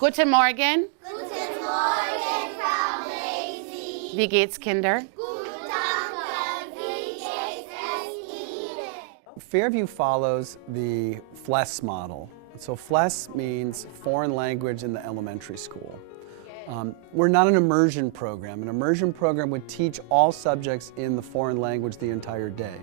Guten Morgen. Guten Morgen, Frau Blazy. Wie geht's, Kinder? Gut, danke. Wie geht es Ihnen? Fairview follows the FLES model. So FLES means foreign language in the elementary school. We're not an immersion program. An immersion program would teach all subjects in the foreign language the entire day.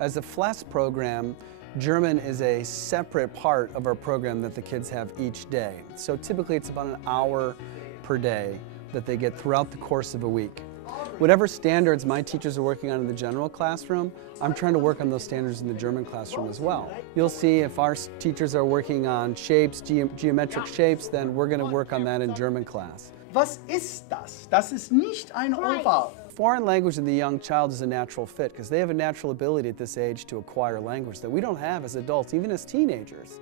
As a FLES program, German is a separate part of our program that the kids have each day. So typically it's about an hour per day that they get throughout the course of a week. Whatever standards my teachers are working on in the general classroom, I'm trying to work on those standards in the German classroom as well. You'll see if our teachers are working on shapes, geometric shapes, then we're going to work on that in German class. Was ist das? Das ist nicht ein Oval. Foreign language in the young child is a natural fit because they have a natural ability at this age to acquire language that we don't have as adults, even as teenagers.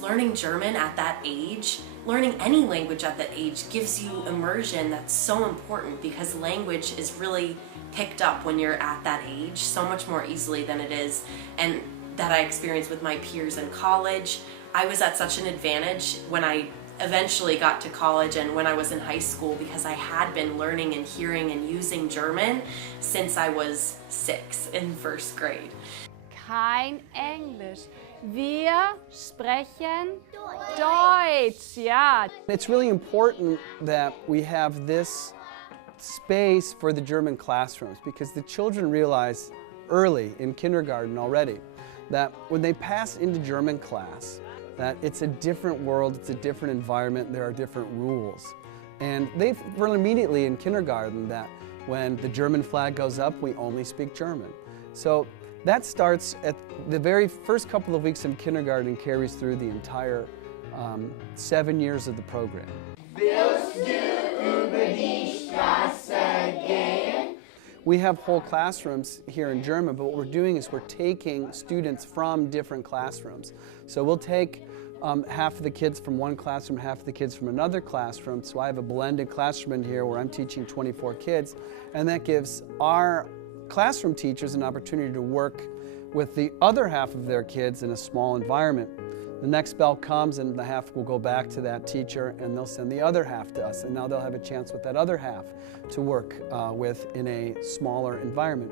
Learning German at that age, learning any language at that age gives you immersion that's so important because language is really picked up when you're at that age so much more easily than it is and that I experienced with my peers in college. I was at such an advantage when I eventually got to college and when I was in high school because I had been learning and hearing and using German since I was 6 in first grade. Kein Englisch. Wir sprechen Deutsch, ja. It's really important that we have this space for the German classrooms because the children realize early in kindergarten already that when they pass into German class, that it's a different world, it's a different environment, there are different rules. And they've learned immediately in kindergarten that when the German flag goes up, we only speak German. So that starts at the very first couple of weeks in kindergarten and carries through the entire 7 years of the program. Willst du über die Straße gehen? We have whole classrooms here in German, but what we're doing is we're taking students from different classrooms. So we'll take half of the kids from one classroom, half of the kids from another classroom. So I have a blended classroom in here where I'm teaching 24 kids, and that gives our classroom teachers an opportunity to work with the other half of their kids in a small environment. The next bell comes and the half will go back to that teacher and they'll send the other half to us, and now they'll have a chance with that other half to work with in a smaller environment.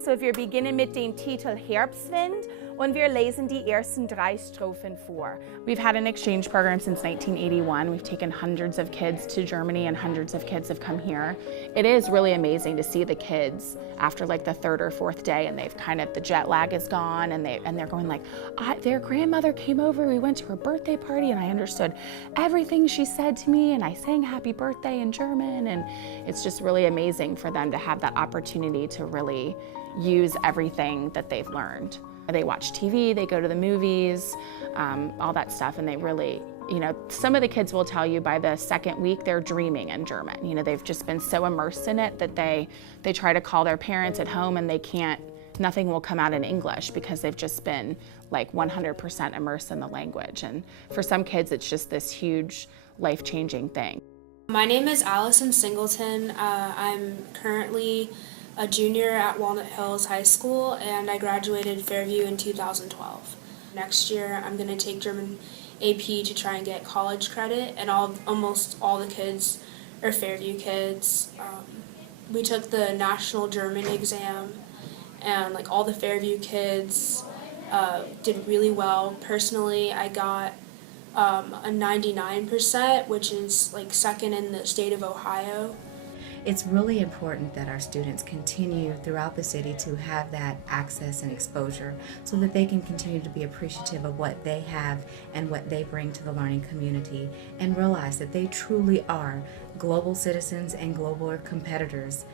So wir beginnen mit dem Titel Herbstwind und wir lesen die ersten 3 Strophen vor. We've had an exchange program since 1981. We've taken hundreds of kids to Germany and hundreds of kids have come here. It is really amazing to see the kids after like the 3rd or 4th day and they've kind of, the jet lag is gone and they're going like, their grandmother came over, we went to her birthday party and I understood everything she said to me and I sang happy birthday in German, and it's just really amazing for them to have that opportunity to really use everything that they've learned. They watch TV, they go to the movies, all that stuff, and they really, you know, some of the kids will tell you by the 2nd week they're dreaming in German. You know, they've just been so immersed in it that they try to call their parents at home and they can't, nothing will come out in English because they've just been like 100% immersed in the language. And for some kids, it's just this huge life-changing thing. My name is Allison Singleton. I'm currently a junior at Walnut Hills High School, and I graduated Fairview in 2012. Next year, I'm going to take German AP to try and get college credit, and almost all the kids are Fairview kids. We took the national German exam, and like all the Fairview kids did really well. Personally, I got a 99%, which is like 2nd in the state of Ohio. It's really important that our students continue throughout the city to have that access and exposure so that they can continue to be appreciative of what they have and what they bring to the learning community and realize that they truly are global citizens and global competitors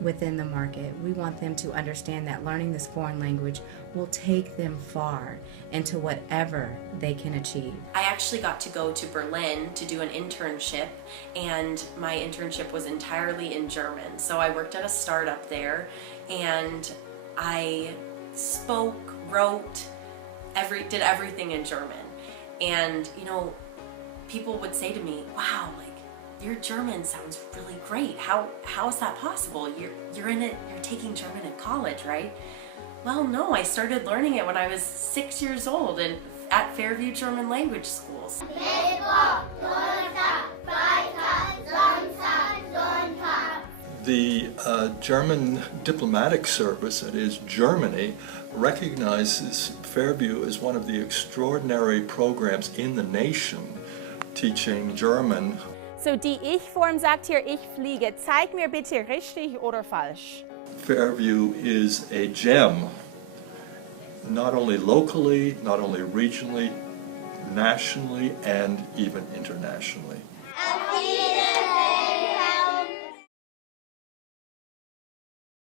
within the market. We want them to understand that learning this foreign language will take them far into whatever they can achieve. I actually got to go to Berlin to do an internship, and my internship was entirely in German. So I worked at a startup there, and I spoke, wrote, did everything in German. And you know, people would say to me, wow, like, your German sounds really great. How is that possible? You're in it, you're taking German in college, right? Well, no, I started learning it when I was 6 years old at Fairview German language schools. Mittwoch, Donnerstag, Freitag, Samstag, Sonntag. The German diplomatic service, that is Germany, recognizes Fairview as one of the extraordinary programs in the nation teaching German. So die Ich-Form sagt hier, ich fliege. Zeig mir bitte richtig oder falsch. Fairview is a gem, not only locally, not only regionally, nationally, and even internationally.